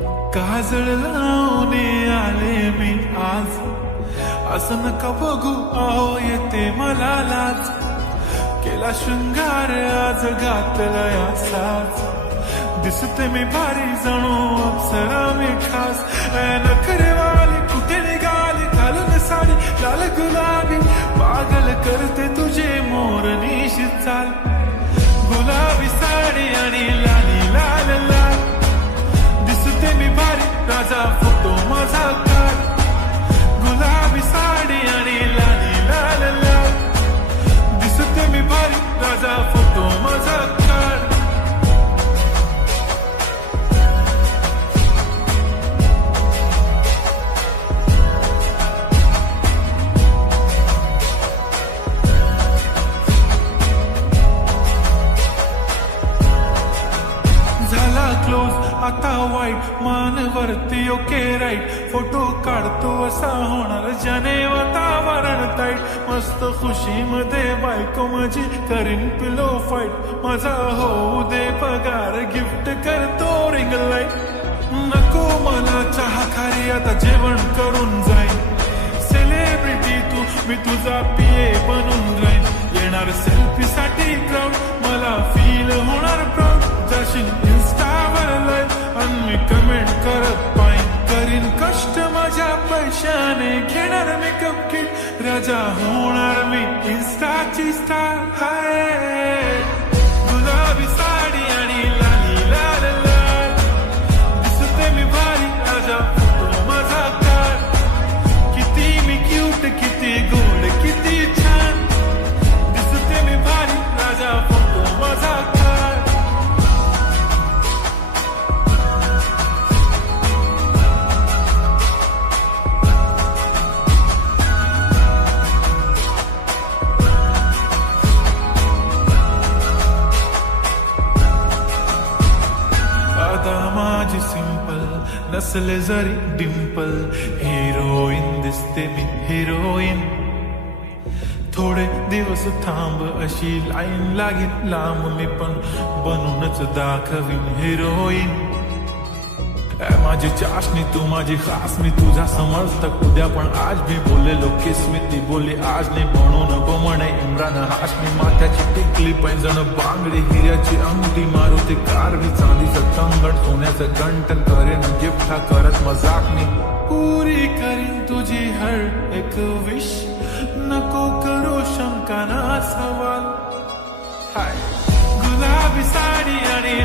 काजळ लावून आले मी आज, असं नका बघू अहो येते मला लाज. केला शृंगार आज घातला असाच, दिसते मी भारी जणू अप्सरा मी खास. नखरेवाली कुठे निघाली घालून साडी लाल गुलाबी, पागल करते तुझे मोरनीशी चाल. गुलाबी साडी आणि लाली लाल लाल, दिसते मी भारी राजा फोटो माझा काढ. गुलाबी साडी आणि लाली लाल लाल, दिसते मी भारी राजा फोटो माझा काढ. झाला क्लोज आता वाईट, मान वरती ओके राईट. फोटो काढतो असा होणार ज्याने वातावरण ताईट. मस्त खुशी मध्ये बायको माझी करीन पिलो फाईट. माझा होऊ दे पगार गिफ्ट करतो रिंग लाईट. नको मला चहा खारी आता जेवण करून जाईन. सेलिब्रिटी तू मी तुझा पिये बनून राहीन. येणार सेल्फी साठी क्राऊड मला फील होणार प्राऊड. जाशील इन्स्टावर लाईव्ह आणि मी कमेंट करत पाहिन. करीन कष्ट माझ्या पैशाने घेणार मेकअप किट. राजा होणार मी इन्स्टाची स्टार. हाय गुलाबी साडी आणि लाली लाल लाल, दिसते मी भारी राजा फोटो माझा काढ. किती मी क्यूट किती गोड किती छान, दिसते मी भारी राजा फोटो माझा काढ. माझी सिंपल नसले जरी डिंपल, हिरोईन दिसते मी हिरोईन. थोडे दिवस थांब अशी लाईन लागेल लांब, मी पण बनूनच दाखवीन हिरोईन. माझी चाशनी तू माझी खास, मी तुझा समर्थक उद्या पण आज भी बोललेलो किसमी. ती बोली आज नाही म्हणून नको म्हणे इम्रान हाशमी. माथ्याची टिकली पैंजण बांगडी हिऱ्याची अंगठी, मारुती कार भी चांदीचं कंगण सोन्याचं गंटन. करेन गिफ्ट हा करत मजाक मी, पुरी करीन तुझी हर एक विश. नको करू शंका ना सवाल. हाय गुलाबी साडी आणि